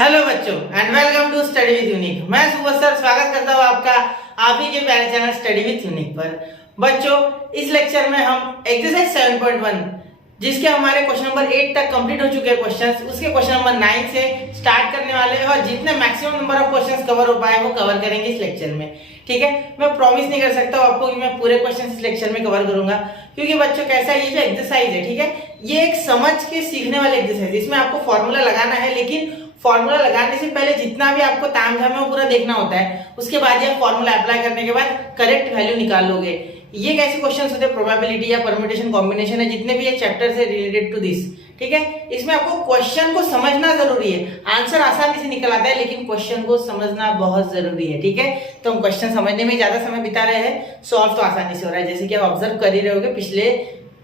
Hello बच्चों and welcome to study with unique. मैं सुबह सर स्वागत करता हूँ आपका आप ही के प्यारे चैनल स्टडी विद यूनिक पर। बच्चों इस लेक्चर में हम एक्सरसाइज 7.1 जिसके हमारे क्वेश्चन नंबर 8 तक कंप्लीट हो चुके हैं क्वेश्चंस, उसके क्वेश्चन नंबर 9 से स्टार्ट करने वाले हैं और जितने maximum number of questions cover हो पाए वो कवर करेंगे इस लेक्चर में। ठीक है, मैं प्रॉमिस नहीं कर सकता हूँ आपको कि मैं पूरे क्वेश्चन इस लेक्चर में कवर करूंगा, क्योंकि बच्चों कैसा ये जो एक्सरसाइज है, ठीक है, ये एक समझ के सीखने वाले एक्सरसाइज, इसमें आपको फॉर्मूला लगाना है, लेकिन फॉर्मूला लगाने से पहले जितना भी आपको तामझाम है वो पूरा देखना होता है। उसके बाद ये फॉर्मूला अप्लाई करने के बाद करेक्ट वैल्यू निकाल लोगे। ये कैसे क्वेश्चंस होते हैं, प्रोबेबिलिटी या परम्यूटेशन कॉम्बिनेशन है, जितने भी ये चैप्टर से रिलेटेड टू दिस। ठीक है, इसमें आपको क्वेश्चन को समझना जरूरी है। आंसर आसानी से निकल आता है लेकिन क्वेश्चन को समझना बहुत जरूरी है। ठीक है, तो हम क्वेश्चन समझने में ज्यादा समय बिता रहे हैं, सॉल्व तो आसानी से हो रहा है, जैसे कि आप ऑब्जर्व कर ही रहे होगे पिछले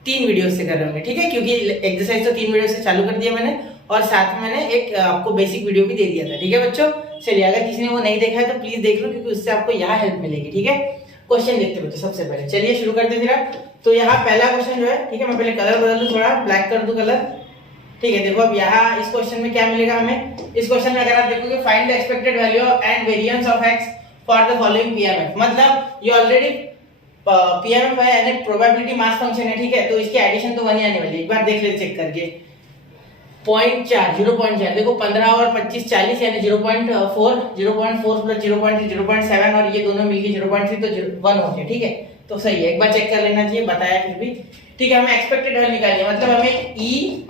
3 वीडियो से कर रहे होंगे। ठीक है, क्योंकि एक्सरसाइज तो 3 वीडियो से चालू कर दिया मैंने और साथ में मैंने एक आपको बेसिक वीडियो भी दे दिया था। ठीक है बच्चों, चलिए अगर किसी ने वो नहीं देखा है तो प्लीज देख लो, क्योंकि उससे आपको यहाँ हेल्प मिलेगी। ठीक है, क्वेश्चन देखते बच्चों सबसे पहले। चलिए शुरू करते फिर आप। तो यहाँ पहला क्वेश्चन जो है, ठीक है, मैं पहले कलर बदल दूं, थोड़ा ब्लैक कर दूं कलर। ठीक है, देखो अब यहाँ इस क्वेश्चन में क्या मिलेगा हमें। इस क्वेश्चन में अगर आप देखोगे find the expected value and variance of x for the following PMF, मतलब ये ऑलरेडी पीएमएफ है यानी प्रोबेबिलिटी मास फंक्शन है। ठीक है, तो इसकी एडिशन तो 1 ही आने वाली है, एक बार देख ले चेक करके। 0.4 देखो 15 और 25 40 यानी 0.4 प्लस 0.3 0.7 और ये दोनों मिलके 0.3 तो 1 हो गया। ठीक है, तो सही है, एक बार चेक कर लेना चाहिए, बताया फिर भी। ठीक है, हमें एक्सपेक्टेड वैल्यू निकालनी है, मतलब हमें ई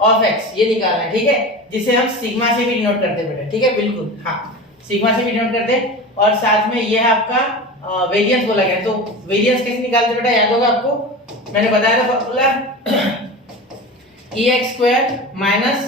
ऑफ एक्स ये निकालना है। ठीक है, जिसे हम सिग्मा से भी डिनोट करते हैं बेटा। ठीक है, बिल्कुल हाँ, सिग्मा से भी डिनोट करते हैं और साथ में ये है आपका वेरिएंस बोला गया। तो वेरिएंस कैसे निकालते बेटा, याद होगा आपको, मैंने बताया था formula ex square minus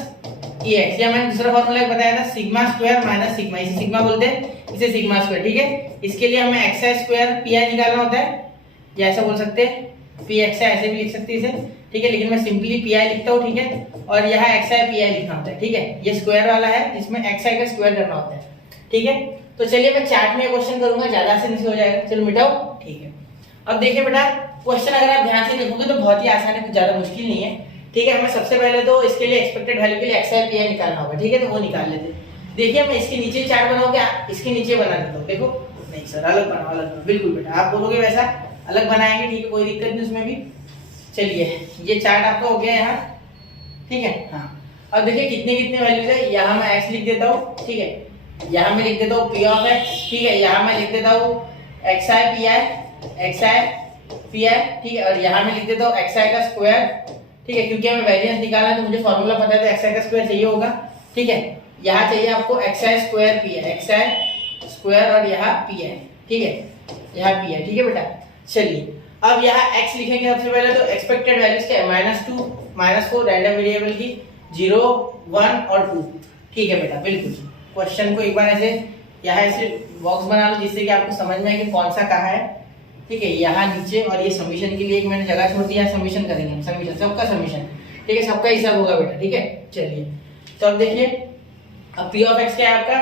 ex, या मैंने दूसरा फॉर्मूला बताया था सिग्मा स्क्वायर माइनस सिग्मा, इसे सिग्मा बोलते हैं, इसे सिग्मा स्क्वायर। ठीक है, इसके लिए हमें xi स्क्वायर pi निकालना होता है, या ऐसा बोल सकते हैं pxi, ऐसे भी लिख सकते हैं इसे। ठीक है, लेकिन मैं सिंपली pi लिखता हूँ। ठीक है, और यहाँ xi pi लिखना होता है। ठीक है, ये स्क्वायर वाला है जिसमें xi का स्क्वायर करना होता है। ठीक है, तो चलिए मैं चार्ट में क्वेश्चन करूंगा, ज्यादा आसानी से हो जाएगा। चलो मिटाओ। ठीक है, अब देखिए बेटा क्वेश्चन अगर आप ध्यान से देखोगे तो बहुत ही आसान है, कुछ ज्यादा मुश्किल नहीं है। ठीक है, हमें सबसे पहले तो इसके लिए एक्सपेक्टेड वैल्यू के लिए xi pi निकालना होगा। ठीक है, तो वो निकाल लेते हैं। देखिए मैं इसके नीचे चार्ट बनाऊंगा, इसके नीचे बना देता हूँ। देखो नहीं सर, अलग बनाओ, अलग बनाओ, बिल्कुल बेटा आप बोलोगे वैसा अलग बनाएंगे। ठीक है, कोई दिक्कत नहीं उसमें भी। चलिए ये चार्ट आपका हो गया यहाँ। ठीक है, हाँ, अब देखिए कितने कितने वैल्यूज है। यहाँ मैं x लिख देता हूँ। ठीक है, यहाँ मैं लिख देता हूँ p ऑफ x। ठीक है, यहाँ मैं लिख देता हूँ xi pi। ठीक है, और यहाँ मैं लिख देता हूँ xi का स्क्वायर। ठीक है, क्योंकि हमें वेरिएंस निकालना है तो मुझे फॉर्मूला पता है, तो xi का स्क्वायर चाहिए होगा। ठीक है, यहाँ चाहिए आपको xi स्क्वायर xi स्क्वायर और यहाँ pi। ठीक है, यहाँ pi। ठीक है बेटा, चलिए अब यहाँ x लिखेंगे सबसे पहले। तो एक्सपेक्टेड वैल्यूज क्या है, -2 -4 रैंडम वेरिएबल की 0 1 और 2। ठीक है बेटा, बिल्कुल क्वेश्चन को एक बार ऐसे यहाँ ऐसे बॉक्स बना लो जिससे कि आपको समझ में आए कि कौन सा कहाँ है। ठीक है, यहाँ नीचे, और ये समीशन के लिए एक मैंने जगह छोड़ दिया, समीशन करेंगे, समीशन सबका समीशन। ठीक है, सबका हिसाब होगा बेटा। ठीक है, चलिए तो अब देखिए अब p ऑफ x क्या है आपका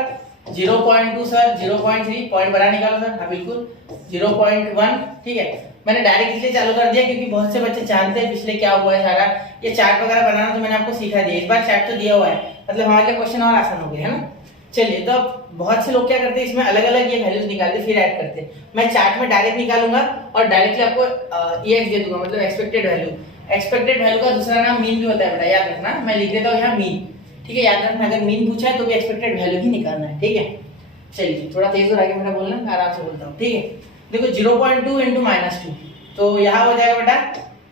0.2 सर 0.3 पॉइंट बड़ा निकालो सर। हाँ बिल्कुल 0.1। ठीक है, मैंने डायरेक्ट इसलिए चालू कर दिया क्योंकि बहुत से बच्चे जानते हैं पिछले क्या हुआ है सारा, ये चार्ट वगैरह बनाना तो मैंने आपको सिखा दिया। इस बार चार्ट तो दिया हुआ है, मतलब हमारे लिए क्वेश्चन और आसान हो गया है ना। चलिए तो अब बहुत से लोग क्या करते हैं, इसमें अलग अलग ये वैल्यूज निकालते फिर ऐड करते हैं। मैं चार्ट में डायरेक्ट निकालूंगा और डायरेक्टली आपको ex दे दूंगा, मतलब एक्सपेक्टेड वैल्यू। एक्सपेक्टेड वैल्यू का दूसरा नाम मीन भी होता है बेटा, याद रखना। मैं लिख देता हूँ यहाँ मीन। ठीक है, याद रखना अगर मीन पूछा है तो भी एक्सपेक्टेड वैल्यू ही निकालना है। ठीक है, चलिए थोड़ा तेज हो रहा है मेरा बोलना, आराम से बोलता हूँ। ठीक है, देखो 0.2 इंटू -2, तो यहाँ हो जाएगा बेटा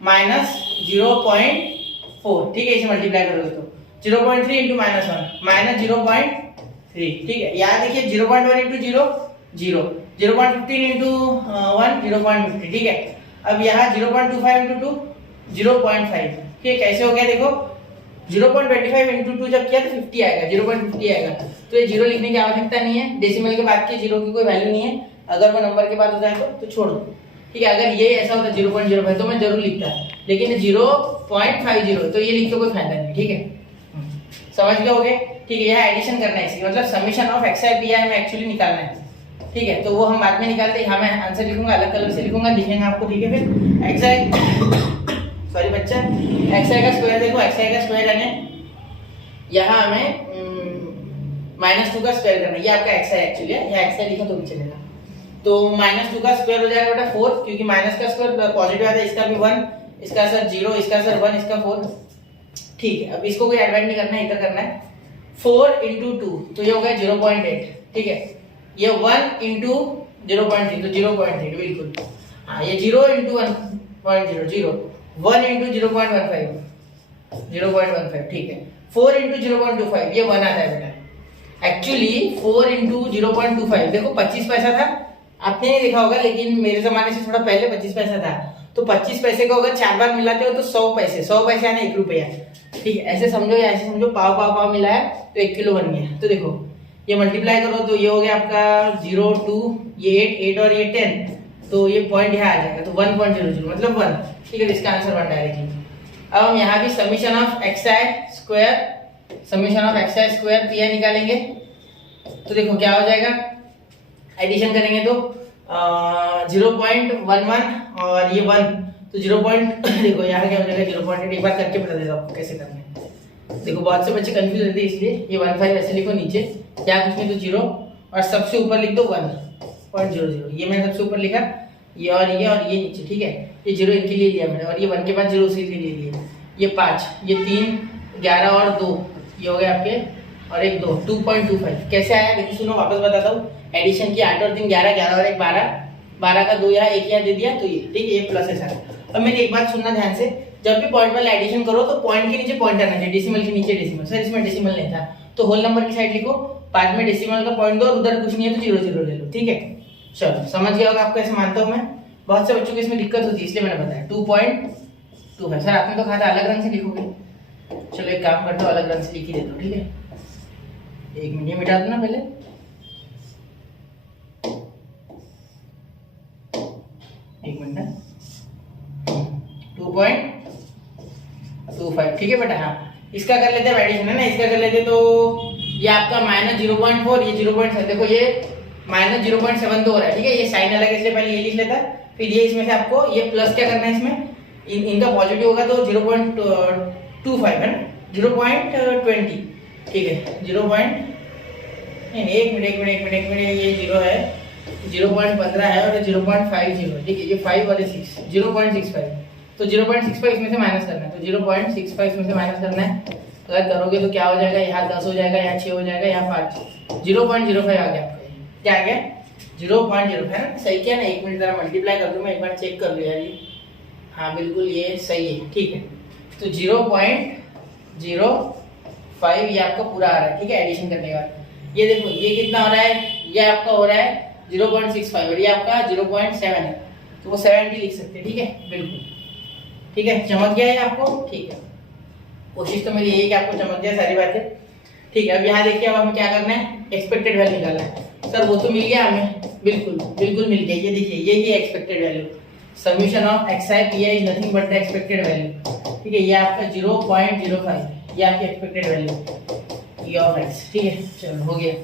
-0.4। ठीक है, इसे मल्टीप्लाई करोगे तो 0.3 इंटू -1 -0.3। ठीक है, यहाँ देखिए 0.1 इंटू 0 0 0.15 इंटू 1 0.50। ठीक है, अब यहाँ 0.25 इंटू 2 0.5। ठीक है, कैसे हो गया देखो 0.25 इंटू 2 जब किया तो 50 आएगा, 0.50 आएगा। तो ये 0 लिखने की आवश्यकता नहीं है, डेसिमल के बाद के 0 की कोई वैल्यू नहीं है। अगर वो नंबर के बाद हो जाए तो छोड़ दो। ठीक है, अगर ये ऐसा होता 0.05 तो मैं जरूर लिखता, लेकिन 0.50 तो ये लिख के कोई फायदा नहीं। ठीक है, समझ गए होगे। ठीक है, यहाँ एडिशन करना है इसकी, मतलब समीशन ऑफ xi pi हमें एक्चुअली निकालना है। ठीक है, तो वो हम बाद में निकालते हैं। यहाँ मैं आंसर लिखूंगा, अलग कलर से लिखूंगा, दिखेंगे आपको। ठीक है, फिर xi सॉरी बच्चा xi का स्क्वायर देखो, xi का स्क्वायर यानी यहाँ हमें -2 का स्क्वायर करना है। ये आपका x है एक्चुअली, ये x है लिखा तो भी चलेगा। तो -2 का स्क्वायर हो जाएगा बेटा 4, क्योंकि माइनस का स्क्वायर पॉजिटिव आता है, इसका भी 1, इसका सर 0, इसका सर 1, इसका 4। ठीक है, अब इसको कोई ऐड नहीं करना है, इधर करना है। 4 into 2 तो ये हो गया 0.8। ठीक है, ये 1 into 0.3 तो 0.8 बिल्कुल। हाँ, ये 0 into 1.0 1 into 0.15 0.15। ठीक है, 4 into 0.25 ये 1 आता है बेटा। एक्चुअली 4 into 0.25 देखो 25 पैसा था, आपने नहीं देखा होगा, लेकिन मेरे जमाने से थोड़ा पहले 25 पैसा था। तो 25 पैसे को अगर 4 बार मिलाते हो तो 100 पैसे, 100 पैसे यानी 1 रुपया। ठीक है, ऐसे समझो या ऐसे समझो, पाव पाव पाव मिला है तो 1 किलो बन गया। तो देखो ये मल्टीप्लाई करो तो ये हो गया आपका 0 2 ये 8 और ये 10, तो ये पॉइंट यहाँ आ जाएगा, तो 1.00 मतलब 1। ठीक है, इसका आंसर 1 डायरेक्टली। अब हम यहाँ भी summation of xi square P निकालेंगे। तो देखो क्या हो जाएगा, एडिशन करेंगे तो 0.11 और ये 1 तो 0. देखो यहाँ क्या हो जाएगा 0.8। एक बार करके बता देता हूँ आपको कैसे करना है। देखो बहुत से बच्चे कंफ्यूज रहते हैं, इसलिए ये 15 ऐसे लिखो नीचे, क्या कुछ नहीं तो 0 और सबसे ऊपर लिख दो 1.00। ये मैंने सबसे ऊपर लिखा, ये और ये नीचे। ठीक है, ये 0 इनके लिए लिया मैंने, और ये 1 के बाद 0 उसी के लिए लिया। ये 5, ये 3, 11 और 2 ये हो गए आपके, और एक 2 2.25 कैसे आया देखो, सुनो वापस बताता हूँ। एडिशन की 8 और 3 11, 11 और 1 12, 12 का 2 यहाँ 1 यहाँ दे दिया, तो ये ठीक है, ये प्लस है सारा। अब मेरी एक बात सुनना ध्यान से, जब भी पॉइंट वाला एडिशन करो तो पॉइंट के नीचे पॉइंट आना चाहिए, डेसिमल के नीचे डेसिमल। सर इसमें डेसिमल नहीं था, तो होल नंबर की साइड लिखो, बाद में डेसिमल का पॉइंट दो, और उधर कुछ नहीं है तो 0 0 ले लो। ठीक है, चलो समझ गया होगा आपको, ऐसे मानता हूँ मैं। बहुत से बच्चों को इसमें दिक्कत होती है, इसलिए मैंने बताया 2.25। सर आपने तो कहा था अलग रंग से लिखोगे, चलो एक काम करता हूँ, अलग रंग से लिख ही देता हूँ। ठीक है, 1 मिनट मिटा दो ना पहले, 1 मिनट। 2.25 ठीक है बेटा। हाँ, इसका कर लेते हैं एडिशन, है ना, इसका कर लेते तो ये आपका -0.4, ये 0.7, देखो ये -0.7 तो हो रहा है। ठीक है, ये साइन अलग है इसलिए पहले ये लिख लेता, फिर ये इसमें से आपको ये प्लस क्या करना है, इसमें इनका पॉजिटिव होगा तो 0.25 है ना, 0.20। ठीक है, 0. नहीं, एक मिनट, ये 0 है, 0.15 है और 0.50। ठीक है, ये 5 और ये 6, 0.65। तो 0.65 इसमें से माइनस करना है, तो 0.65 इसमें से माइनस करना है। अगर करोगे तो क्या हो जाएगा, यहाँ 10 हो जाएगा, यहाँ 6 हो जाएगा, यहाँ 5, 0.05 आ गया आपका। क्या आ गया 0.05, सही किया ना। 1 मिनट जरा मल्टीप्लाई कर दूँ मैं, एक बार चेक कर लिया ये। हाँ बिल्कुल ये सही है। ठीक है, तो 0.05 ये आपका पूरा आ रहा है। ठीक है, एडिशन करने के बाद ये देखो ये कितना हो रहा है, ये आपका हो रहा है 0.65 और ये आपका 0.7 है, तो वो 70 लिख सकते हैं। ठीक है, बिल्कुल ठीक है, चमक गया है आपको। ठीक है, कोशिश तो मेरी यही कि आपको चमक जाए सारी बातें। ठीक है, अब यहाँ देखिए, अब हमें क्या करना है, एक्सपेक्टेड वैल्यू निकालना है। सर वो तो मिल गया हमें, बिल्कुल मिल गया। ये देखिए यही है expected value, summation of xi pi is nothing but the expected value. ठीक है, ये आपका 0.05 ये आपकी expected value e of x। ठीक है, चलो हो गया,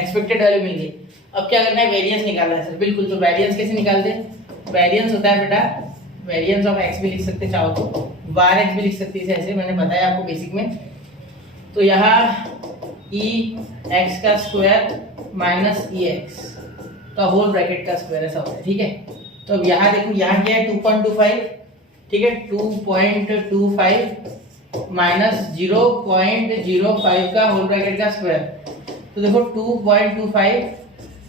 एक्सपेक्टेड वैल्यू मिल गई। अब क्या करना है, वेरिएंस निकालना है सर। बिल्कुल, तो वेरिएंस कैसे निकालते हैं, वेरिएंस होता है बेटा, वेरिएंस ऑफ x भी लिख सकते चाहो तो, var x भी लिख सकते हैं, ऐसे मैंने बताया आपको बेसिक में। तो यहाँ e x का स्क्वायर माइनस ई एक्स का होल ब्रैकेट का स्क्वायर ऐसा होता है। ठीक है, तो अब यहाँ देखो, यहाँ क्या है 2.25। ठीक है, 2.25 माइनस 0.05 का होल ब्रैकेट का स्क्वायर। तो देखो 2.25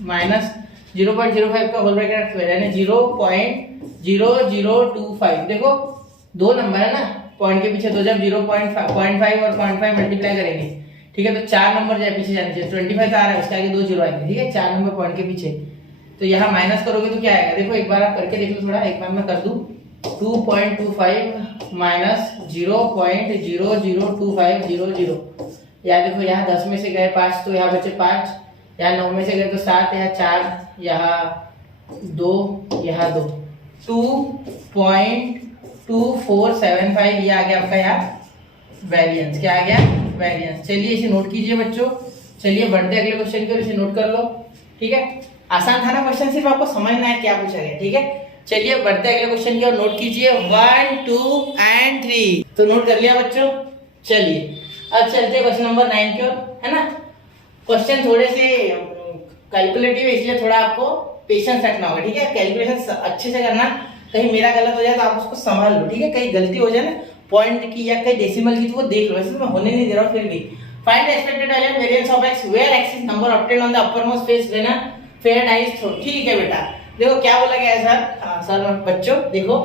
माइनस 0.05 का होल ब्रैकेट का स्क्वायर यानी 0.0025। देखो दो नंबर है ना, पॉइंट के पीछे दो, जब 0.5 और 0.5 मल्टीप्लाई करेंगे, ठीक है, तो 4 नंबर जाए पीछे जाने चाहिए। 25 आ रहा है, उसके आगे 2 जीरो आएंगे। ठीक है, 4 नंबर पॉइंट के पीछे, तो यहाँ माइनस करोगे तो क्या आएगा, देखो एक बार आप करके देख लो थोड़ा, एक बार मैं कर दूं। 2.25 माइनस 0.002500। यहाँ देखो, यहाँ 10 में से गए 5 तो यहाँ बचे 5, यहाँ 9 में से गए तो 7, यहाँ 4, यहाँ 2, यहाँ 2, 2.2475 ये आ गया आपका यहाँ वेरिएंस। क्या आ गया, वेरिएंस। चलिए इसे नोट कीजिए बच्चों। चलिए बढ़ते अगले क्वेश्चन की ओर, इसे नोट कर लो। ठीक है, आसान था ना क्वेश्चन, सिर्फ आपको समझना है क्या पूछा गया। ठीक है, चलिए बढ़ते अगले क्वेश्चन की ओर, नोट कीजिए 1 2 एंड 3। तो नोट कर लिया बच्चों। चलिए अब चलते क्वेश्चन नंबर 9 की ओर, है ना। क्वेश्चन थोड़े से कैलकुलेटिव है, इसलिए थोड़ा आपको पेशेंस रखना होगा, ठीक है। कैलकुलेशन अच्छे से करना, कहीं मेरा गलत हो जाए तो आप उसको संभाल लो, ठीक है। कहीं गलती हो जाए ना पॉइंट की या कहीं डेसिमल की, तो वो देख लो, वैसे मैं होने नहीं दे रहा हूँ फिर भी। Find the expected value and variance of x where x is number obtained on the uppermost face when a fair die is thrown. ठीक है बेटा, देखो क्या बोला गया है सर। हाँ सर बच्चों देखो,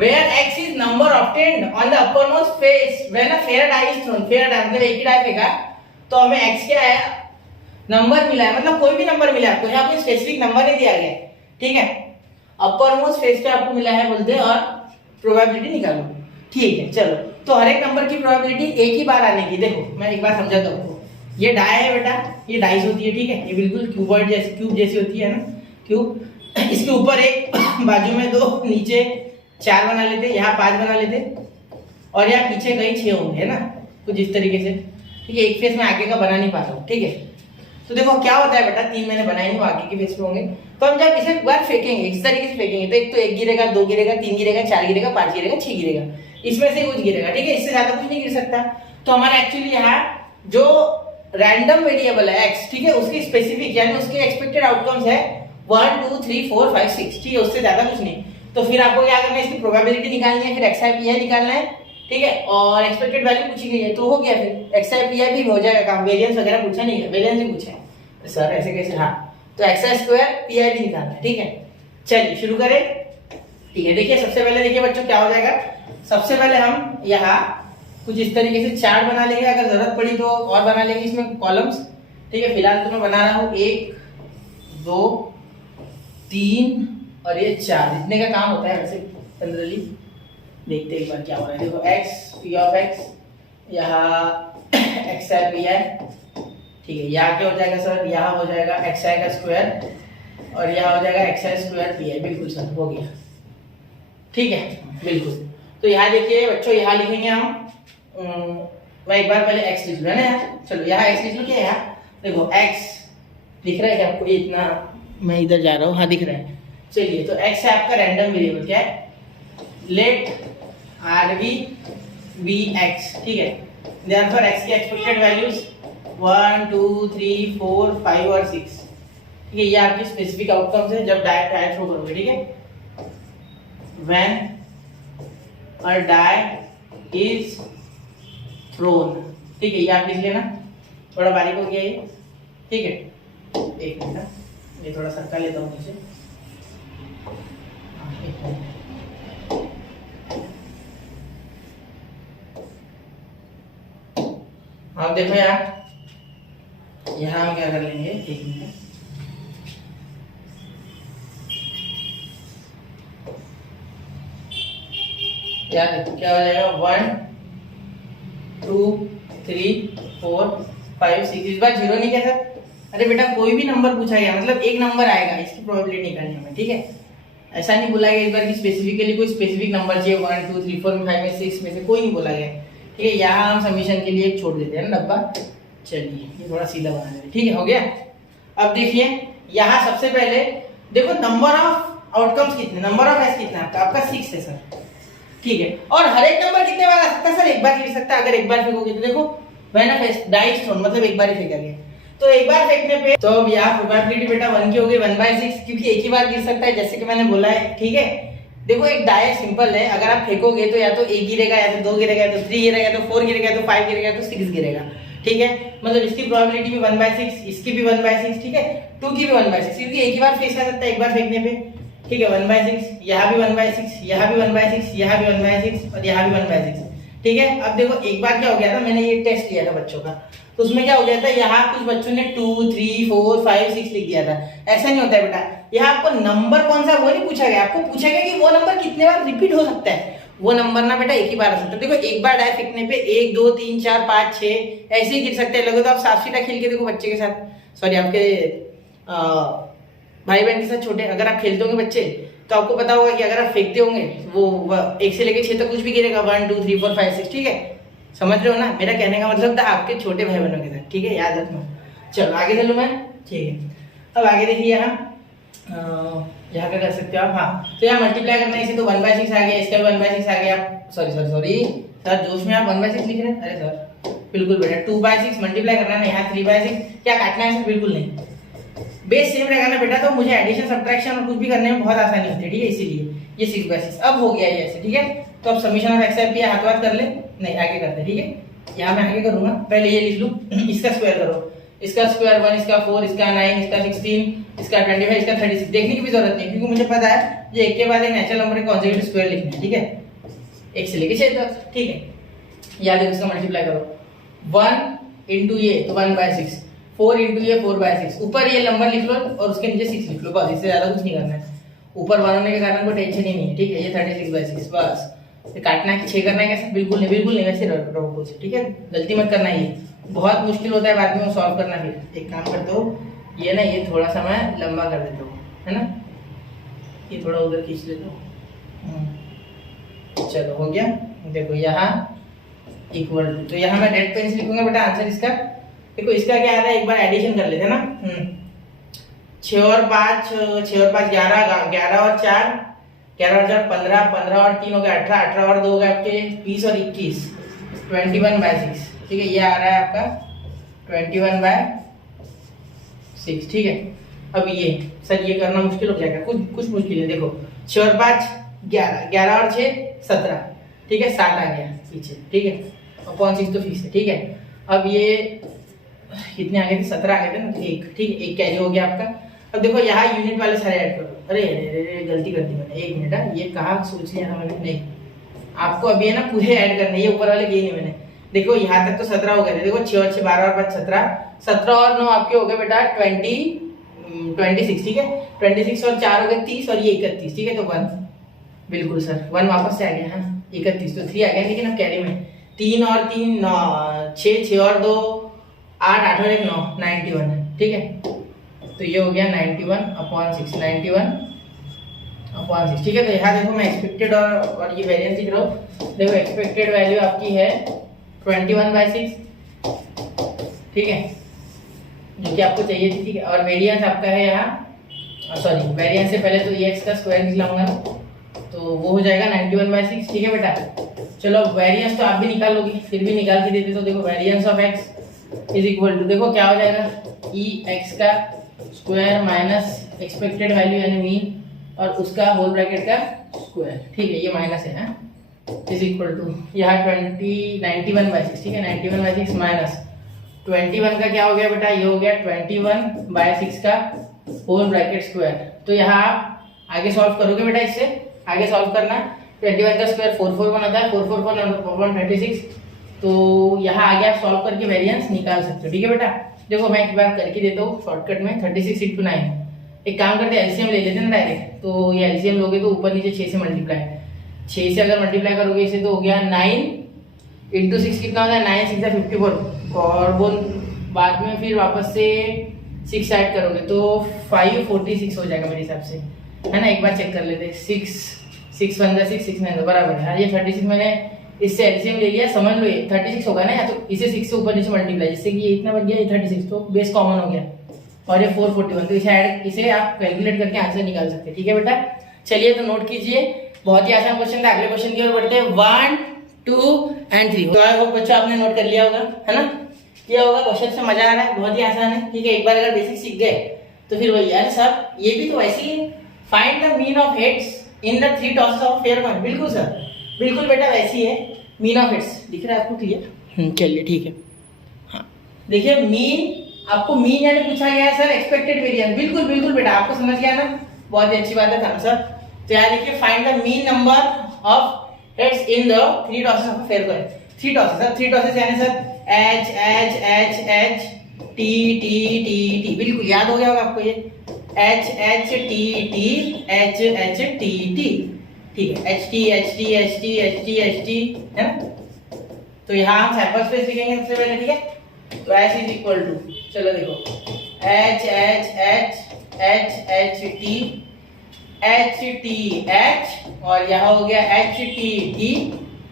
where x is number obtained on the uppermost face when a fair die is thrown। fair die मतलब एक ही डाई फेंका तो हमें x क्या है, नंबर मिला है, मतलब कोई भी नंबर मिला है आपको, यहाँ कोई स्पेसिफिक नंबर नहीं दिया गया, ठीक है। अपरमोस्ट फेस पे आपको मिला है बोलते हैं, और प्रोबेबिलिटी निकालो, ठीक है। चलो, तो हर एक नंबर की प्रोबेबिलिटी एक ही बार आने की, देखो मैं एक बार समझाता हूँ आपको। ये डाई है बेटा, ये डाइस होती है, ठीक है। ये बिल्कुल क्यूबॉइड जैसी, क्यूब जैसी होती है ना, क्यूब। इसके ऊपर एक, बाजू में 2, नीचे 4 बना लेते, यहाँ 5 बना लेते, और यहाँ पीछे कहीं 6 होंगे, है ना, कुछ इस तरीके से, ठीक है। एक फेस में आगे का बना नहीं पाता हूँ, ठीक है। तो देखो क्या होता है बेटा, 3 मैंने बनाए नहीं, आगे के फेस पे होंगे। तो हम जब इसे एक बार फेंकेंगे, इस तरीके से फेंकेंगे, तो एक तो 1 गिरेगा, 2 गिरेगा, 3 गिरेगा, 4 गिरेगा, 5 गिरेगा, 6 गिरेगा, इसमें से कुछ गिरेगा, ठीक है। इससे ज्यादा कुछ नहीं गिर सकता। तो हमारा एक्चुअली यहाँ जो रैंडम वेरिएबल है x, ठीक है, उसकी स्पेसिफिक यानी उसके एक्सपेक्टेड आउटकम्स है 1 2 3 4 5 6, ठीक है, उससे ज्यादा कुछ नहीं। तो फिर आपको क्या करना है, इसकी प्रोबेबिलिटी निकालनी है, फिर xi pi निकालना है, ठीक है, और एक्सपेक्टेड वैल्यू पूछी गई है, तो हो गया, फिर xi pi भी हो जाएगा काम। वेरिएंस वगैरह पूछा नहीं है, वेरिएंस ही पूछा है सर, ऐसे कैसे, हाँ। तो xi स्क्वायर pi भी निकालना है, ठीक है। चलिए शुरू करें, ठीक है। देखिए सबसे पहले देखिए बच्चों क्या हो जाएगा, सबसे पहले हम यहाँ कुछ इस तरीके से चार्ट बना लेंगे, अगर जरूरत पड़ी तो और बना लेंगे इसमें कॉलम्स, ठीक है। फिलहाल तो मैं बना रहा हूँ 1 2 3 और ये 4, इतने का काम होता है वैसे जनरली। देखते एक बार क्या हो रहा है, देखो x p ऑफ x, यहाँ x है p है, ठीक है। यहाँ क्या हो जाएगा सर, यहाँ हो जाएगा xi का स्क्वायर, और यहाँ हो जाएगा xi स्क्वायर p है, बिल्कुल सर हो गया, ठीक है, बिल्कुल। तो यहाँ देखिए बच्चों, यहाँ लिखेंगे हम, मैं एक बार पहले x लिख लूँ ना यार, चलो यहाँ x लिख लूँ, क्या है यहाँ देखो x दिख रहा है क्या आपको, ये इतना, मैं इधर जा रहा हूँ, हाँ दिख रहा है। चलिए, तो x है आपका रैंडम वेरिएबल, क्या है, लेट rv be x, ठीक है। देयरफॉर x की एक्सपेक्टेड वैल्यूज 1 2 3 4 5 और 6, ठीक है। ये आपकी स्पेसिफिक आउटकम्स है जब डाई थ्रो करोगे, ठीक है। When a die is thrown, ठीक है, ये आप लिख लेना, थोड़ा बारीक हो गया ये, ठीक है। एक मिनट, ये थोड़ा सरका लेता हूँ नीचे, आप देखो यार, यहाँ हम क्या कर लेंगे, एक मिनट, क्या क्या हो जाएगा, 1 2 3 4 5 6, इस बार 0 नहीं क्या सर, अरे बेटा कोई भी नंबर पूछा गया मतलब एक नंबर आएगा, इसकी प्रोबेबिलिटी निकालनी है हमें, ठीक है। ऐसा नहीं बोला गया इस बार कि स्पेसिफिकली कोई स्पेसिफिक नंबर चाहिए 1 2 3 4 5 में 6 में से कोई नहीं बोला गया, ठीक है। यहाँ हम सबमिशन के लिए एक छोड़ देते हैं ना डब्बा। चलिए ये थोड़ा सीधा बना देते, ठीक है, हो गया। अब देखिए यहाँ सबसे पहले देखो नंबर ऑफ आउटकम्स कितने, नंबर ऑफ एस कितना है आपका 6 है सर, ठीक है। और हर एक नंबर कितने बार आ सकता है सर, एक बार गिर सकता है। अगर एक बार फेंकोगे तो देखो when a die is thrown, मतलब एक बार ही फेंका गया, तो एक बार फेंकने पे तो अब यहाँ प्रोबेबिलिटी बेटा 1 की हो गई 1/6, क्योंकि एक ही बार गिर सकता है, जैसे कि मैंने बोला है, ठीक है। देखो एक डाई सिंपल है, अगर आप फेंकोगे तो या तो 1 गिरेगा, या तो 2 गिरेगा, या तो 3 गिरेगा, या तो 4 गिरेगा, या तो 5 गिरेगा, या तो 6 गिरेगा, ठीक है। मतलब इसकी प्रोबेबिलिटी भी 1/6, इसकी भी 1/6, ठीक है, 2 की भी 1/6, क्योंकि एक ही बार फेंक सकता है एक बार फेंकने पे, ठीक है। 1/6, यहाँ भी 1/6, यहाँ भी 1/6, यहाँ भी 1/6 और यहाँ भी 1/6, ठीक है। अब देखो एक बार क्या हो गया था, मैंने ये टेस्ट लिया था बच्चों का, तो उसमें क्या हो गया था, यहाँ कुछ बच्चों ने 2 3 4 5 6 लिख दिया था। ऐसा नहीं होता है बेटा, यहाँ आपको नंबर कौन सा वो नहीं पूछा गया, आपको पूछा गया कि वो नंबर कितने बार रिपीट हो सकता है। वो नंबर ना बेटा एक ही बार आ सकता है। देखो एक बार डाई फेंकने पे 1 2 3 4 5 6 ऐसे ही गिर सकते हैं। लगो तो आप साफ सीधा खेल के देखो बच्चे के साथ, सॉरी आपके भाई बहन के साथ छोटे, अगर आप खेलते होंगे बच्चे तो आपको पता होगा कि अगर आप फेंकते होंगे वो 1 से लेकर 6 तक कुछ भी गिरेगा, 1 2 3 4 5 6, ठीक है। समझ रहे हो ना, मेरा कहने का मतलब था आपके छोटे भाई बहनों के साथ, ठीक है, याद रखना। चलो आगे चलो मैं, ठीक है। अब आगे देखिए यहाँ क्या कर सकते हो आप, हाँ तो यहाँ मल्टीप्लाई करना है, इसे तो 1/6 आ गया, इसका भी 1/6 आ गया। सॉरी सर जोश में आप 1/6 लिख रहे हैं, अरे सर बिल्कुल बेटा 2/6 मल्टीप्लाई करना है यहाँ 3/6 क्या काटना है सर? बिल्कुल नहीं, बेस सेम रहेगा ना बेटा, तो मुझे एडिशन सब्ट्रैक्शन और कुछ भी करने में बहुत आसानी होती है, ठीक है, इसीलिए ये 6/6 अब हो गया ये ऐसे, ठीक है। तो अब समीशन ऑफ एक्स पी हाथ बात कर ले, नहीं आगे करते, ठीक है। यहाँ मैं आगे करूंगा, पहले ये लिख लूं, इसका स्क्वायर करो, इसका स्क्वायर 1, इसका 4, इसका 9, इसका 16, इसका 25, इसका 36, देखने की भी जरूरत नहीं क्योंकि मुझे पता है ये एक के बाद एक नेचुरल नंबर के कॉन्सेक्यूटिव स्क्वायर लिखने हैं, ठीक है, 1 से लेके 6 तक, ठीक है। याद है, इसका मल्टीप्लाई करो 1 इंटू ये तो 1/6, 4 इंटू ये 4/6, ऊपर ये नंबर लिख लो और उसके नीचे 6 लिख लो, बस, इससे ज्यादा कुछ नहीं करना है। ऊपर 1 होने के कारण कोई टेंशन ही नहीं है, ठीक है। ये 36/6 बस, ये काटना है 6 करना है कैसे? बिल्कुल नहीं, बिल्कुल नहीं, वैसे रहो कुछ, ठीक है, गलती मत करना, ये बहुत मुश्किल होता है बाद में वो सॉल्व करना। फिर एक काम करते हो, ये ना ये थोड़ा सा मैं लंबा कर देता हूँ, है ना, ये थोड़ा उधर खींच लेता हूँ, चलो हो गया। देखो यहाँ इक्वल टू, तो यहाँ मैं डेड पेन से लिखूंगा बेटा आंसर इसका। देखो इसका क्या आ रहा है, एक बार एडिशन कर लेते हैं ना। 6 और 5 11, 11 और 4 11 और 4 15, 15 और 3 हो गया 18, 18 और 2 हो गया आपके 20 और 21 21/6, ठीक है। ये आ रहा है आपका 21/6, ठीक है। अब ये सर ये करना मुश्किल हो जाएगा, कुछ मुश्किल है। देखो 6 और 5 11, 11 और 6 17, ठीक है, 7 आ गया पीछे, ठीक है, अपॉन 6 तो फीस है, ठीक है। अब ये कितने आ गए थे? 17 आ गए थे ना, तो 1, ठीक है, 1 कैरी हो गया आपका। अब देखो यहाँ यूनिट वाले सारे ऐड करो। अरे गलती कर दी मैंने, 1 मिनट, ये कहाँ सोच लिया था मैंने, नहीं, आपको अभी है ना पूरे ऐड करने, ये ऊपर वाले किए नहीं मैंने। देखो यहाँ तक तो 17 हो गए थे, देखो 6 और 6 12 और 5 17, 17 और 9 आपके हो गए बेटा 26, ठीक है, 26 और 4 हो गए 30 और ये 31, ठीक है। तो 1, बिल्कुल सर 1 वापस से आ गया, हाँ 31, तो 3 आ गया, लेकिन अब कैरी में 3 और 3 9, 6, 6 और 2 8, 8 और 1 9, 91 है, ठीक है। तो ये हो गया 91/6, 91/6, ठीक है। तो यहाँ देखो मैं एक्सपेक्टेड और ये वेरिएंस लिख रहा हूँ। देखो एक्सपेक्टेड वैल्यू आपकी है 21/6, ठीक है, जो कि आपको चाहिए थी, ठीक है। और वेरिएंस आपका है यहाँ, सॉरी वेरिएंस से पहले तो ये एक्स का स्क्वायर निकालूंगा, तो वो हो जाएगा 91/6, ठीक है बेटा। चलो वेरिएंस तो आप भी निकाल लोगे, फिर भी निकाल के देते। तो देखो variance of x is equal to, देखो क्या हो जाएगा, ई एक्स का स्क्वायर माइनस एक्सपेक्टेड वैल्यू यानी मीन और उसका होल ब्रैकेट का स्क्वायर, ठीक है, ये माइनस है ना, इज इक्वल टू यहाँ 91/6, ठीक है, 91/6 माइनस 21 का क्या हो गया बेटा, ये हो गया 21/6 का होल ब्रैकेट स्क्वायर। तो यहाँ आप आगे सॉल्व करोगे बेटा, इससे आगे सॉल्व करना, 21 का स्क्वायर 441 होता है, 441/36, तो यहाँ आगे आप सॉल्व करके वेरिएंस निकाल सकते हो, ठीक है बेटा। देखो मैं एक बार करके देता हूँ शॉर्टकट में, 36 × 9, एक काम करते हैं एलसीएम ले लेते हैं ना डायरेक्ट, तो ये एलसीएम लोगे तो ऊपर नीचे 6 से मल्टीप्लाई, 6 से अगर मल्टीप्लाई करोगे इसे तो हो गया 9 × 6 कितना होता है, 9 6 54, और वो बाद में फिर वापस से 6 ऐड करोगे तो 546 हो जाएगा मेरे हिसाब से, है ना। एक बार चेक कर लेते हैं, 6 1 6 6 9 बराबर है। ये 36 मैंने इससे एलसीएम ले लिया, समझ लो ये 36 होगा ना, या तो इसे 6 से ऊपर नीचे मल्टीप्लाई, जिससे कि ये इतना बन गया, ये 36, तो बेस कॉमन हो गया, और ये 441, तो इसे आप कैलकुलेट करके आंसर निकाल सकते हैं, ठीक है बेटा। चलिए तो नोट कीजिए, बहुत ही आसान क्वेश्चन था। अगले क्वेश्चन की ओर बढ़ते हैं, 1 2 और 3। तो आई होप बच्चों आपने नोट कर लिया होगा, है ना, किया होगा। क्वेश्चन से मजा आ रहा है, बहुत ही आसान है, ठीक है। एक बार अगर बेसिक सीख गए तो फिर वही, यार सर ये भी तो ऐसे ही है, find the mean of heads in the 3 tosses of fair coin. बिल्कुल सर, बिल्कुल बेटा वैसी है, मीन ऑफ हेड्स दिख रहा है आपको, क्लियर, चलिए ठीक है। हाँ देखिए, मीन आपको मीन यानी पूछा गया है सर एक्सपेक्टेड वेरिएंस, बिल्कुल बिल्कुल बेटा, आपको समझ गया ना, बहुत ही अच्छी बात है सर। तो यहाँ देखिए, find the mean number of heads in the 3 tosses of fair coin. 3 tosses sir, 3 tosses यानी sir H H H H T T T T, बिल्कुल याद हो गया होगा आपको ये, H H T T H H T T, ठीक है, H T H T H T H T H T, है ना। तो यहाँ हम सैंपल स्पेस लिखेंगे सबसे पहले, ठीक है। तो एच इज इक्वल टू, चलो देखो, H H H H H T H, और यहाँ हो गया एच टी टी,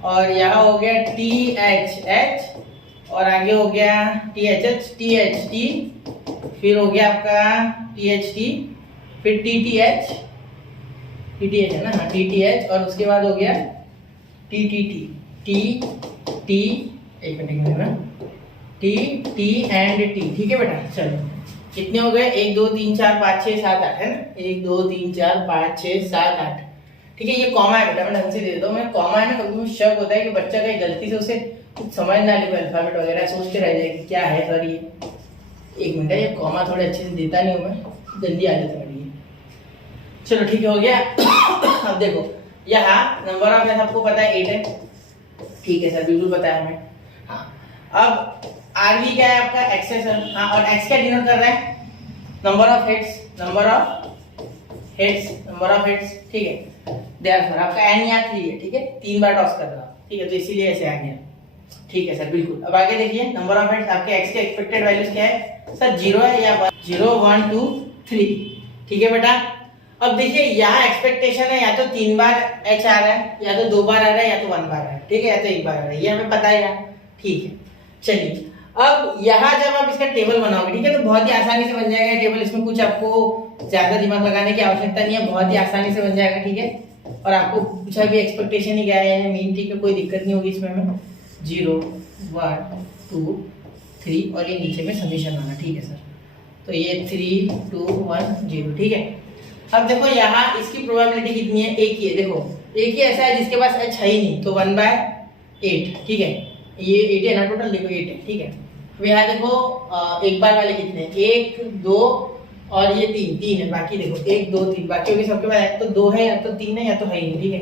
और यहाँ हो गया टी एच एच, और आगे हो गया टी एच एच टी, फिर हो गया आपका टी एच टी, फिर टी टी एच है ना, हाँ टी टी एच, और उसके बाद हो गया T T T T T, एक मिनट ना, टी टी एंड टी, ठीक है बेटा। चलो कितने हो गए, 1 2 3 4 5 6 7 8 है ना, 1 2 3 4 5 6 7 8, ठीक है। ये कॉमा है बेटा, मैं ढंग से दे देता हूँ। मैं कॉमा है ना, कभी मुझे शक होता है कि बच्चा कहीं गलती से उसे कुछ समझ ना ले, अल्फाबेट वगैरह सोचते रह जाए कि क्या है सर ये। एक मिनट है, ये कॉमा थोड़े अच्छे से देता नहीं हूँ मैं, जल्दी आ जाता है। चलो ठीक है, हो गया। अब देखो यहाँ नंबर ऑफ एस आपको पता है 8 है, ठीक है सर, बिल्कुल पता है हमें। हाँ, अब आरवी क्या है आपका, एक्स है सर। हाँ, और एक्स क्या डिनोट कर रहा है, number of heads, number of heads, number of heads, ठीक है। देयरफॉर आपका एन यहाँ 3 है, ठीक है, 3 बार टॉस कर रहा हूँ, ठीक है, तो इसीलिए ऐसे आ गया, ठीक है सर, बिल्कुल। अब आगे देखिए, नंबर ऑफ हेड्स आपके एक्स के एक्सपेक्टेड वैल्यूज क्या है सर, 0 है या 1, 0 1 2 3, ठीक है बेटा। अब देखिए यहाँ एक्सपेक्टेशन है या तो 3 बार एच आ रहा है, या तो 2 बार आ रहा है, या तो 1 बार आ रहा है, ठीक है, या तो 1 बार आ रहा है, ये हमें पता है यार, ठीक है। चलिए अब यहाँ जब आप इसका टेबल बनाओगे, ठीक है, तो बहुत ही आसानी से बन जाएगा टेबल, इसमें कुछ आपको ज्यादा दिमाग लगाने की आवश्यकता नहीं है, बहुत ही आसानी से बन जाएगा, ठीक है। और आपको कुछ भी एक्सपेक्टेशन ही क्या है मीन, ठीक है, कोई दिक्कत नहीं होगी इसमें हमें। 0 1 2 3 और ये नीचे में समीशन आना, ठीक है सर। तो ये 3 2 1 0, ठीक है। अब देखो यहाँ इसकी प्रोबेबिलिटी कितनी है, एक ही है, देखो एक ही ऐसा है जिसके पास एच है ही नहीं, तो 1/8, ठीक है, ये 8 है ना टोटल, देखो 8 है, ठीक है। अब यहाँ देखो एक बार वाले कितने हैं, 1 2 और ये 3 है, बाकी देखो 1 2 3, बाकी होगी सबके पास या तो 2 है, या तो 3 है, या तो है ही नहीं, ठीक है।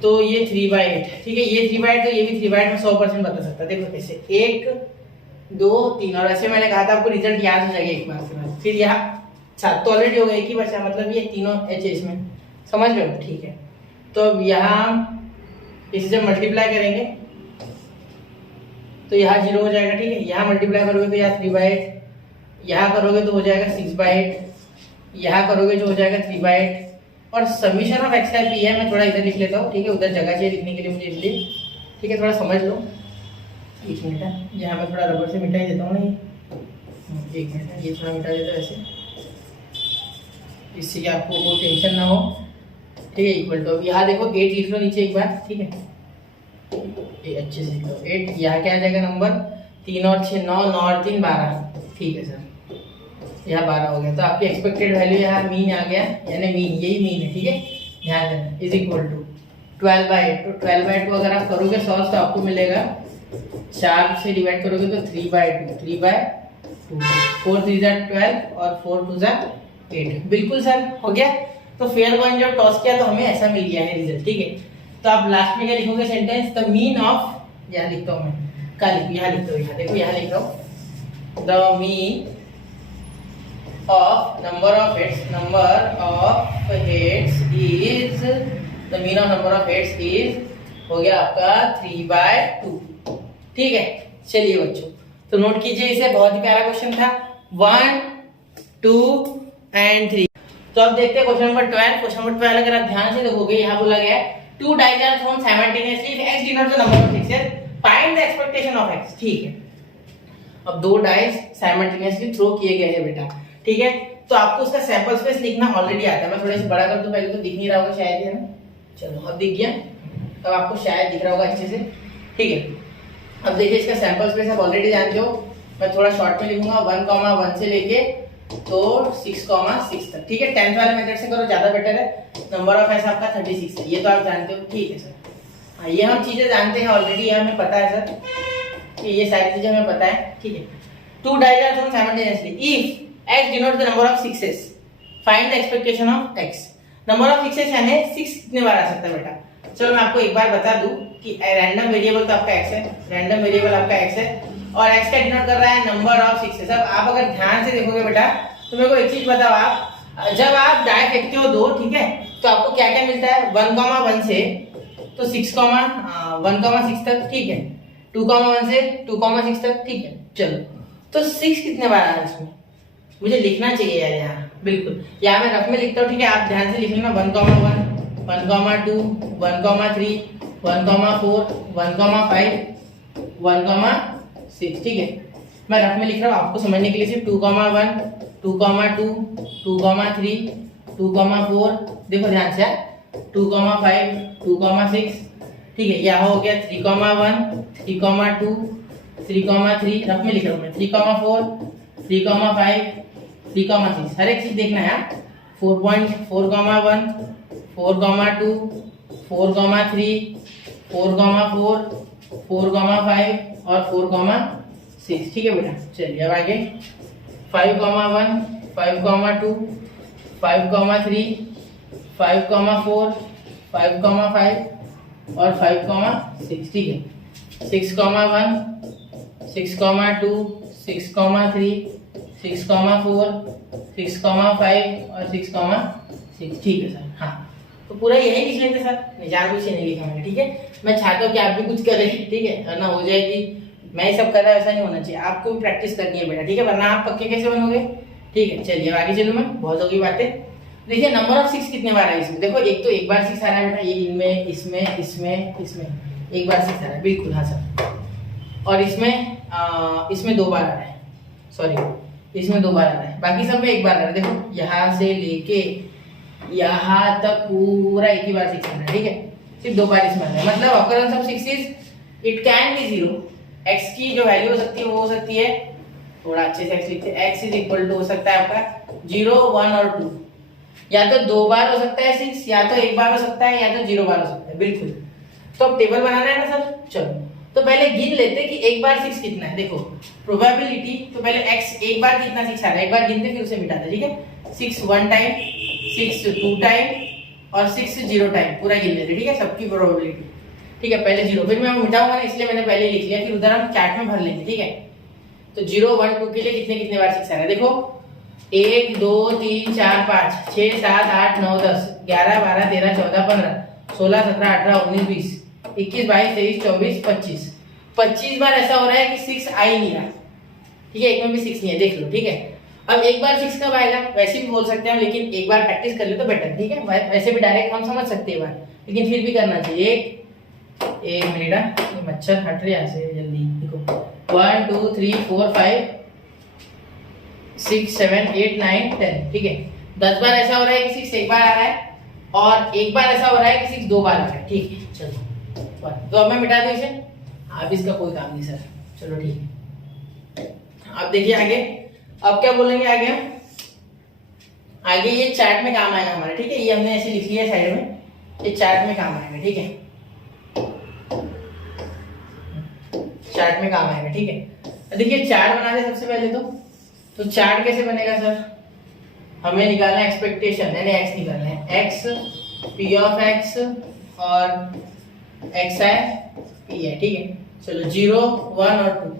तो ये 3/8, ठीक है, ये 3/8, तो ये भी 3/8 में 100% बता सकता है। देखो कैसे, 1 2 3, और ऐसे मैंने कहा था आपको रिजल्ट याद हो जाएगा एक बार के बाद। फिर यहाँ 7 तो ऑलरेडी हो गया, एक ही बचा, मतलब ये तीनों एच इसमें, समझ रहे हो, ठीक है। तो अब यहाँ इसे जब मल्टीप्लाई करेंगे तो यहाँ 0 हो जाएगा, ठीक है। यहाँ मल्टीप्लाई करोगे तो यहाँ 3/8, यहाँ करोगे तो हो जाएगा 6/8, यहाँ करोगे जो हो जाएगा 3/8, और समीशन ऑफ एक्स का पी है, मैं थोड़ा इधर लिख लेता हूँ, ठीक है, उधर जगह चाहिए लिखने के लिए मुझे, इसलिए ठीक है, थोड़ा समझ लो। एक मिनट है, यहाँ मैं थोड़ा रबर से मिटा ही देता हूँ ना, एक मिनट है, ये थोड़ा मिटा देता हूँ ऐसे, इससे कि आपको वो टेंशन ना हो, ठीक है। इक्वल टू, यहाँ देखो 8 लिख लो नीचे एक बार, ठीक है, ये अच्छे से लिख लो 8, यहाँ क्या आ जाएगा नंबर, 3 और 6 9, 9 और 3 12, ठीक है सर, यहाँ 12 हो गया। तो आपकी एक्सपेक्टेड वैल्यू यहाँ मीन आ गया, यानी मीन, यही मीन है, ठीक है, ध्यान देना, इज इक्वल टू 12/8। तो 12/8 को अगर आप करोगे सॉल्व तो आपको मिलेगा, 4 से डिवाइड करोगे तो 3/2, 3/2, 4 3 12 और 4 2 8, बिल्कुल सर, हो गया। तो फेयर कॉइन जब टॉस किया तो हमें ऐसा मिल गया है रिजल्ट, ठीक है। तो आप लास्ट में क्या लिखोगे सेंटेंस, द मीन ऑफ, यहाँ लिखता हूँ मैं, क्या लिखूँ, यहाँ लिखता हूँ, यहाँ देखो, यहाँ लिख रहा हूँ, the mean of number of heads, number of heads is, the mean of number of heads is, हो गया आपका 3/2, ठीक है। चलिए बच्चों, तो नोट कीजिए इसे, बहुत ही प्यारा क्वेश्चन था, 1 2 एंड 3। तो अब देखते हैं क्वेश्चन नंबर 12। क्वेश्चन नंबर 12 अगर आप ध्यान से देखोगे, यहाँ बोला गया है 2 dice are thrown simultaneously if x denotes the number of sixes, find the expectation of x, ठीक है। अब 2 डाइस साइमल्टेनियसली थ्रो किए गए हैं बेटा, ठीक है। तो आपको उसका सैंपल स्पेस लिखना ऑलरेडी आता है, मैं थोड़ा सा बड़ा कर दूं, पहले तो दिख नहीं रहा होगा शायद, है ना, चलो अब दिख गया, अब आपको शायद दिख रहा होगा अच्छे से, ठीक है। अब देखिए इसका सैंपल स्पेस आप ऑलरेडी जानते हो, मैं थोड़ा शॉर्ट में लिखूंगा, 1,1 से लेके तो 6,6 तक, ठीक है। 10th वाले मेथड से करो, ज्यादा बेटर है। नंबर ऑफ एस आपका 36 है, ये तो आप जानते हो, ठीक है सर। हाँ, ये हम चीजें जानते हैं ऑलरेडी, ये हमें पता है सर, ये सारी चीजें हमें पता है, ठीक है। 2 dice are thrown simultaneously if x denotes the number of sixes, find the expectation of x। Number of sixes यानी 6 कितने बार आ सकता है बेटा, चलो मैं आपको एक बार बता दूं कि रैंडम वेरिएबल तो आपका x है, रैंडम वेरिएबल आपका x है, और x का डिनोट कर रहा है नंबर ऑफ सिक्सेस। अब आप अगर ध्यान से देखोगे बेटा, तो मेरे को एक चीज बताओ, आप जब आप डाई फेंकते हो 2, ठीक है, तो आपको क्या क्या मिलता है, 1,1 से तो 1,6 तक, ठीक है, 2,1 से 2,6 तक, ठीक है। चलो तो 6 कितने बार आ रहा है इसमें, मुझे लिखना चाहिए यार यहाँ, बिल्कुल यहाँ मैं रफ में लिखता हूँ, ठीक है, आप ध्यान से लिख लेना, 1,1 1,2 1,3 1,4 1,5 1,6, ठीक है। मैं रफ में लिख रहा हूँ आपको समझने के लिए, सिर्फ 2,1 2,2 2,3 2,4, देखो ध्यान से, 2,5 2,6, ठीक है। यहाँ हो गया 3,1 3,2 3,3 रफ में लिख रहा हूँ मैं, 3,4, 3,5, 3,6 हर एक चीज देखना है। 4.4,1, 4,2, 4,3, 4,4, 4,5 और 4,6। ठीक है बेटा, चलिए अब आगे 5,1, 5,2, 5,3, 5,4, 5,5 और 5,6। ठीक है 6,1, 6,2, 6,3, 6,4, 6,5 और 6,6। ठीक है सर। हाँ तो पूरा यही लिख लेते सर, निजान कुछ नहीं लिखा मैंने। ठीक है, मैं चाहता हूँ कि आप भी कुछ करें। ठीक है ना, हो जाएगी मैं ही सब कर रहा, ऐसा नहीं होना चाहिए, आपको भी प्रैक्टिस करनी है बेटा। ठीक है, वरना आप पक्के कैसे बनोगे। ठीक है, चलिए अब आगे चलूँ मैं, बहुत होगी बातें। देखिए नंबर ऑफ 6 कितने बार है इसमें, देखो एक तो एक बार 6 आ रहा है बेटा, ये इनमें, इसमें, इसमें, इसमें एक बार 6 आ रहा है, बिल्कुल हाँ सर। और इसमें 2 बार आ रहा है, सॉरी इसमें 2 बार आ रहा है, बाकी सब में एक बार आ रहा है। देखो यहाँ से लेके यहाँ तक पूरा एक ही बार 6 आ रहा है। ठीक है, सिर्फ 2 बार इसमें आ रहा है, मतलब occurrence of 6 is it can be 0। x की जो वैल्यू हो सकती है वो हो सकती है, थोड़ा अच्छे से x लिखते हैं, x इज इक्वल टू हो सकता है आपका 0, 1 और 2, या तो 2 बार हो सकता है 6, या तो 1 बार हो सकता है, या तो 0 बार हो सकता है। बिल्कुल, तो अब टेबल बनाना है ना सर। चलो तो पहले गिन लेते कि एक बार 6 कितना है। देखो प्रोबेबिलिटी, तो पहले x एक बार कितना 6 आ रहा है, एक बार गिनते फिर उसे मिटाते। ठीक है, 6 1 टाइम, 6 2 टाइम और 6 0 टाइम, पूरा गिन लेते। ठीक है, सबकी प्रोबेबिलिटी। ठीक है, पहले 0, फिर मैं मिटाऊंगा ना, इसलिए मैंने पहले लिख लिया, फिर उधर हम चार्ट में भर लेंगे। ठीक है, तो 0 1 2 के लिए कितने बार 6 आ रहा है। देखो 1 2 3 4 5 6 7 8 9 10 11 12 13 14 15 16 17 18 19 20 21 22 23 24 25 बार ऐसा हो रहा है कि 6 आ ही नहीं रहा। ठीक है, एक में भी 6 नहीं है, देख लो। ठीक है, अब एक बार 6 कब आएगा वैसे भी बोल सकते हैं, लेकिन एक बार प्रैक्टिस कर ले तो बेटर। ठीक है, वैसे भी डायरेक्ट हम समझ सकते हैं बार, लेकिन फिर भी करना चाहिए। एक मिनट, मच्छर हट रहे यहाँ से जल्दी। देखो 1 2 3 4 5 6 7 8 9 10। ठीक है, 10 बार ऐसा हो रहा है कि 6 एक बार आ रहा है, और एक बार ऐसा हो रहा है कि 6 2 बार आ रहा है। ठीक है, चलो तो अब मैं मिटा दूं इसे, अब इसका कोई काम नहीं सर। चलो ठीक है, अब देखिए आगे, अब क्या बोलेंगे आगे हम, आगे ये चार्ट में काम आएगा हमारे। ठीक है, ये हमने ऐसे लिख लिया साइड में, ये चार्ट में काम आएगा। ठीक है, चार्ट में काम आएगा। ठीक है, देखिए चार्ट बनाते सबसे पहले तो चार्ट कैसे बनेगा सर, हमें निकालना है एक्सपेक्टेशन, यानी x निकालना है, x p ऑफ x और x है p है। ठीक है, चलो 0 1 और 2,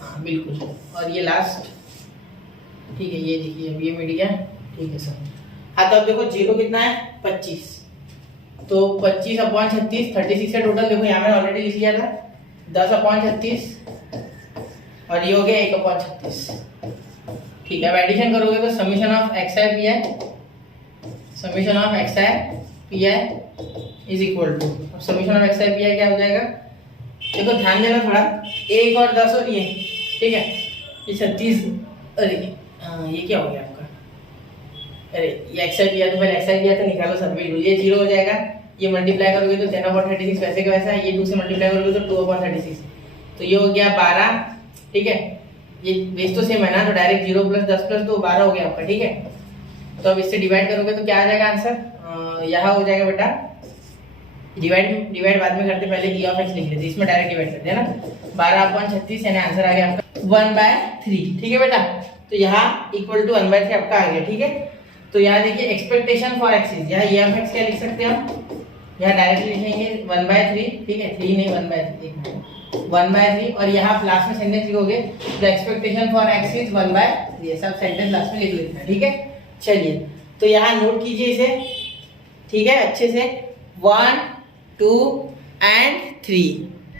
हाँ बिल्कुल, और ये लास्ट। ठीक है, ये देखिए अब ये मिट गया। ठीक है सर, हाँ तो अब देखो 0 कितना है 25, तो 25/36 36 है टोटल। देखो यहाँ मैंने ऑलरेडी लिख लिया था 10/36 और ये हो गया 1/36। ठीक है, अब एडिशन करोगे तो summation of xi pi, summation of xi pi is equal to, अब समीशन ऑफ xi pi क्या हो जाएगा, देखो ध्यान देना थोड़ा, 1 और 10 और ये। ठीक है, ये 36, अरे ये क्या हो गया आपका, अरे ये xi pi, तो पहले xi pi तो निकालो सब, बिल्कुल ये 0 हो जाएगा, ये मल्टीप्लाई करोगे तो 10/36 वैसे का वैसा, ये 2 से मल्टीप्लाई करोगे तो 2/36, तो ये हो गया 12। ठीक है, ये बेस तो सेम है ना, तो डायरेक्ट 0 + 10 + 2 12 हो गया आपका। ठीक है, तो अब इससे डिवाइड करोगे तो क्या आ जाएगा आंसर, यहाँ हो जाएगा बेटा, डिवाइड बाद में करते, पहले e ऑफ x लिख लेते, इसमें डायरेक्ट डिवाइड करते हैं ना, 12/36 यानी आंसर आ गया आपका 1/3। ठीक है बेटा, तो यहाँ इक्वल टू 1/3 आपका आ गया। ठीक है, तो यहाँ देखिए एक्सपेक्टेशन फॉर x, यहाँ e ऑफ x क्या लिख सकते हैं हम, यहाँ डायरेक्टली लिखेंगे 1/3। ठीक है, 3 नहीं 1/3, 1/3, और यहाँ लास्ट में सेंटेंस लिखोगे the expectation for x is 1/3, ये सब सेंटेंस लास्ट में लिख लेते हैं। ठीक है, चलिए तो यहाँ नोट कीजिए इसे। ठीक है, अच्छे से 1 2 and 3